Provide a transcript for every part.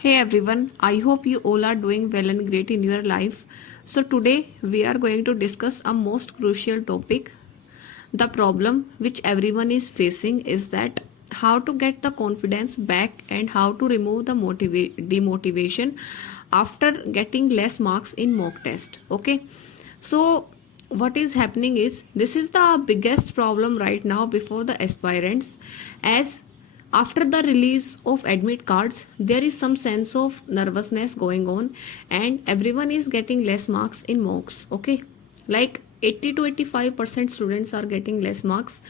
Hey everyone, I hope you all are doing well and great in your life. So today we are going to discuss a most crucial topic. The problem which everyone is facing is that how to get the confidence back and how to remove the demotivation after getting less marks in mock test. Okay. So what is happening is this is the biggest problem right now before the aspirants, as after the release of admit cards there is some sense of nervousness going on and everyone is getting less marks in mocks. Okay, like 80 to 85% students are getting less marks.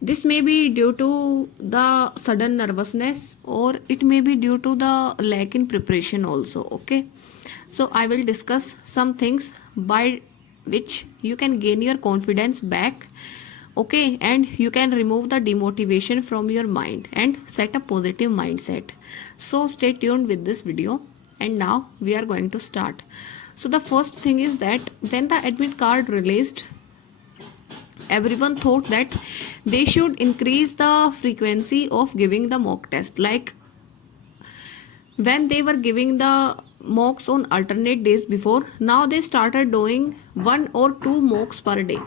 This may be due to the sudden nervousness or it may be due to the lack in preparation also. Okay, so I will discuss some things by which you can gain your confidence back. Okay, and you can remove the demotivation from your mind and set a positive mindset. So stay tuned with this video, and now we are going to start. So the first thing is that when the admit card released, everyone thought that they should increase the frequency of giving the mock test. Like when they were giving the mocks on alternate days before, now they started doing 1 or 2 mocks per day.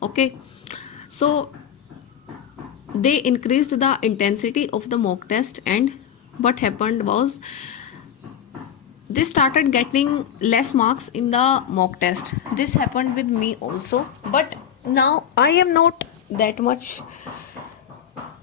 Okay, so they increased the intensity of the mock test, and what happened was they started getting less marks in the mock test. This happened with me also, but now I am not that much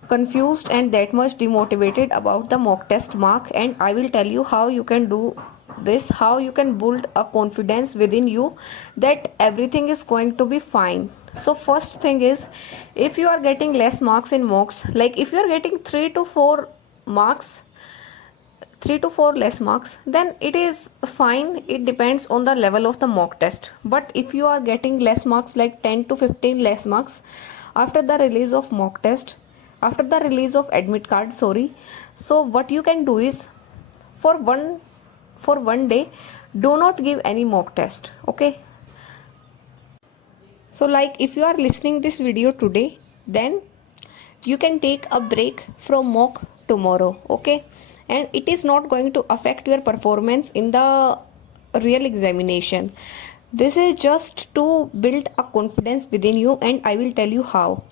confused and that much demotivated about the mock test mark, and I will tell you how you can do this, how you can build a confidence within you that everything is going to be fine. So first thing is, if you are getting less marks in mocks, like if you are getting 3 to 4 marks, 3 to 4 less marks, then it is fine. It depends on the level of the mock test. But if you are getting less marks, like 10 to 15 less marks after the release of mock test, after the release of admit card, sorry, so what you can do is for one day do not give any mock test. Okay, so like if you are listening this video today, then you can take a break from mock tomorrow. Okay, and it is not going to affect your performance in the real examination. This is just to build a confidence within you, and I will tell you how.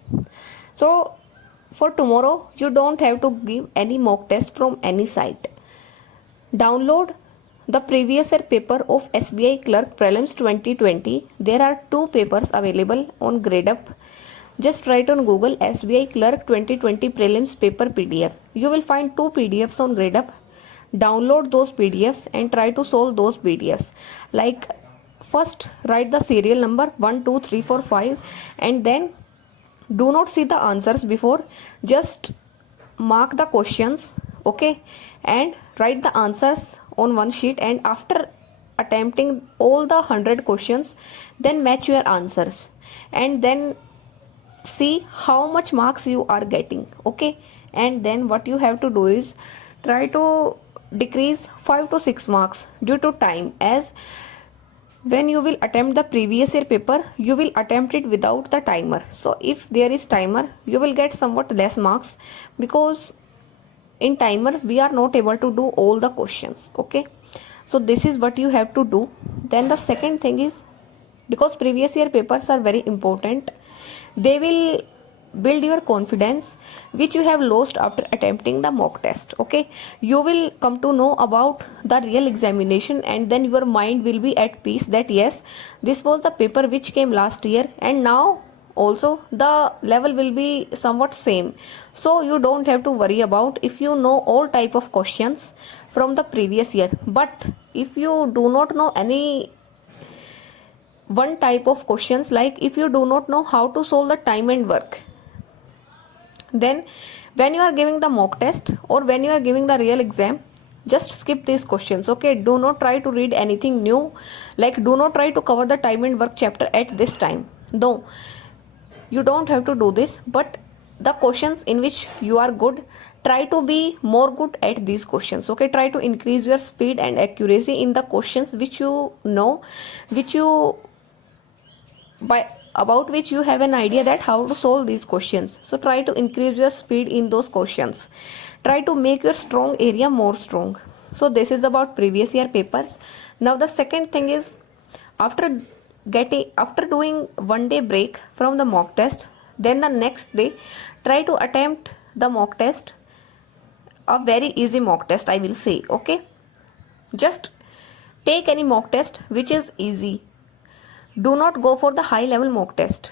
So for tomorrow you don't have to give any mock test from any site. Download the previous year paper of SBI Clerk Prelims 2020. There are 2 papers available on GradeUp. Just write on Google SBI Clerk 2020 Prelims paper PDF. You will find 2 PDFs on GradeUp. Download those PDFs and try to solve those PDFs. Like first write the serial number 1, 2, 3, 4, 5, and then do not see the answers before. Just mark the questions. Okay, and write the answers on one sheet, and after attempting all the 100 questions, then match your answers and then see how much marks you are getting. Okay, and then what you have to do is try to decrease 5 to 6 marks due to time, as when you will attempt the previous year paper, you will attempt it without the timer. So if there is timer, you will get somewhat less marks, because in timer we are not able to do all the questions. Okay, so this is what you have to do. Then the second thing is, because previous year papers are very important, they will build your confidence which you have lost after attempting the mock test. Okay, you will come to know about the real examination, and then your mind will be at peace that yes, this was the paper which came last year, and now also the level will be somewhat same. So you don't have to worry about if you know all type of questions from the previous year. But if you do not know any one type of questions, like if you do not know how to solve the time and work, then when you are giving the mock test or when you are giving the real exam, just skip these questions. Okay, do not try to read anything new, like do not try to cover the time and work chapter at this time. No, you don't have to do this, but the questions in which you are good, try to be more good at these questions. Okay, try to increase your speed and accuracy in the questions which you know, which you by about which you have an idea that how to solve these questions. So try to increase your speed in those questions. Try to make your strong area more strong. So this is about previous year papers. Now the second thing is, after doing 1 day break from the mock test, then the next day try to attempt the mock test, a very easy mock test, I will say. Okay, just take any mock test which is easy. Do not go for the high level mock test.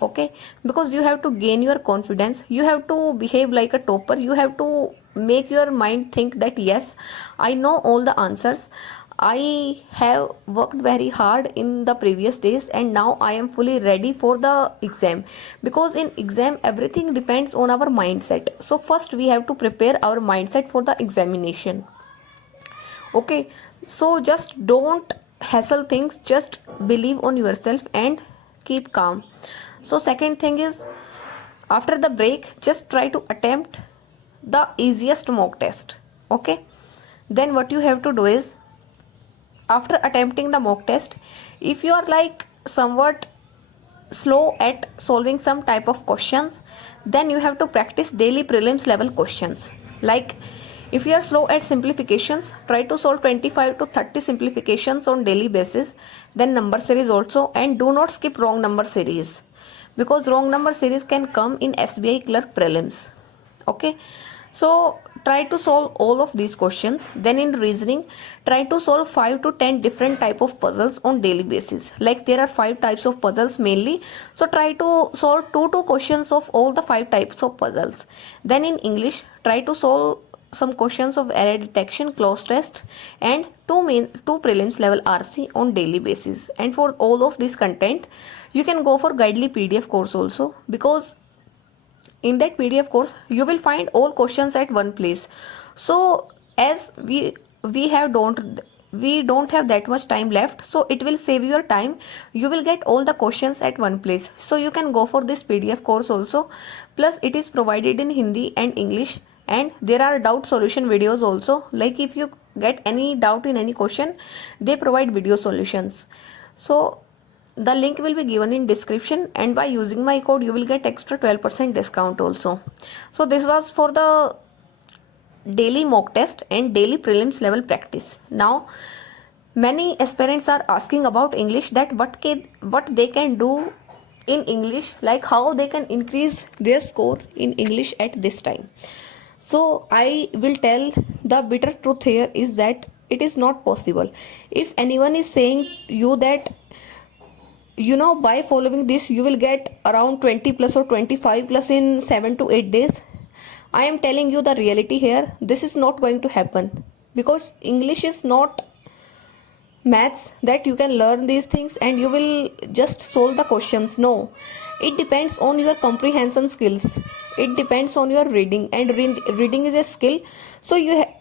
Okay, because you have to gain your confidence, you have to behave like a topper, you have to make your mind think that yes, I know all the answers, I have worked very hard in the previous days, and now I am fully ready for the exam. Because in exam everything depends on our mindset, so first we have to prepare our mindset for the examination. Okay, so just don't hassle things, just believe on yourself and keep calm. So second thing is, after the break just try to attempt the easiest mock test. Okay, then what you have to do is, after attempting the mock test, if you are like somewhat slow at solving some type of questions, then you have to practice daily prelims level questions. Like, if you are slow at simplifications, try to solve 25 to 30 simplifications on daily basis, then number series also, and do not skip wrong number series, because wrong number series can come in SBI clerk prelims. Okay, so try to solve all of these questions. Then in reasoning, try to solve 5 to 10 different type of puzzles on daily basis. Like, there are 5 types of puzzles mainly, so try to solve 2 questions of all the 5 types of puzzles. Then in English, try to solve some questions of error detection, clause test, and two prelims level RC on daily basis. And for all of this content, you can go for Guidely PDF course also, because in that PDF course you will find all questions at one place. So as we don't have that much time left, so it will save your time, you will get all the questions at one place. So you can go for this PDF course also. Plus it is provided in Hindi and English, and there are doubt solution videos also. Like, if you get any doubt in any question, they provide video solutions. So the link will be given in description, and by using my code you will get extra 12% discount also. So this was for the daily mock test and daily prelims level practice. Now many aspirants are asking about English, that what they can do in English, like how they can increase their score in English at this time. So I will tell the bitter truth here is that it is not possible. If anyone is saying you that, you know, by following this you will get around 20 plus or 25 plus in 7 to 8 days, I am telling you the reality here, this is not going to happen. Because English is not maths that you can learn these things and you will just solve the questions. No, it depends on your comprehension skills, it depends on your reading, and reading is a skill. So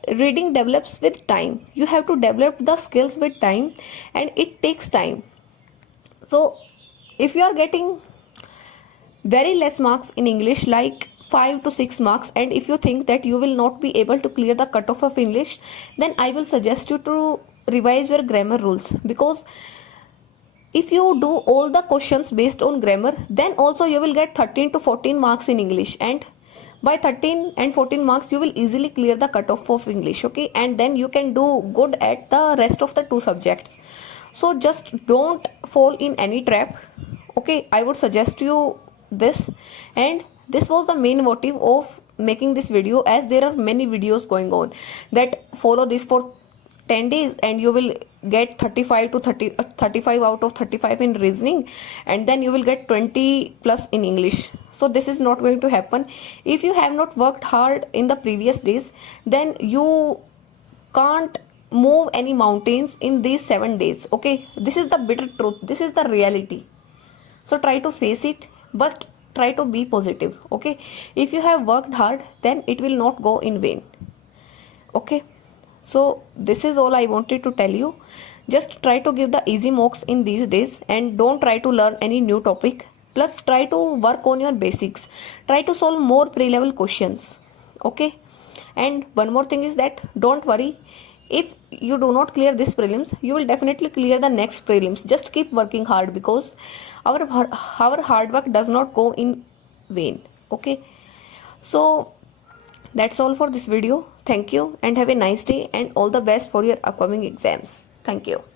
reading develops with time, you have to develop the skills with time, and it takes time. So if you are getting very less marks in English, like 5 to 6 marks, and if you think that you will not be able to clear the cutoff of English, then I will suggest you to revise your grammar rules. Because if you do all the questions based on grammar, then also you will get 13 to 14 marks in English, and by 13 and 14 marks you will easily clear the cutoff of English. Okay, and then you can do good at the rest of the 2 subjects. So just don't fall in any trap. Okay, I would suggest you this, and this was the main motive of making this video, as there are many videos going on that follow this for 10 days and you will get 35 to 35 out of 35 in reasoning, and then you will get 20 plus in English. So this is not going to happen. If you have not worked hard in the previous days, then you can't move any mountains in these 7 days. Okay, this is the bitter truth, this is the reality. So try to face it, but try to be positive. Okay, if you have worked hard, then it will not go in vain. Okay, so this is all I wanted to tell you. Just try to give the easy mocks in these days, and don't try to learn any new topic. Plus try to work on your basics, try to solve more pre-level questions. Okay, and one more thing is that don't worry, if you do not clear this prelims, you will definitely clear the next prelims. Just keep working hard, because our hard work does not go in vain. Okay, so that's all for this video. Thank you and have a nice day and all the best for your upcoming exams. Thank you.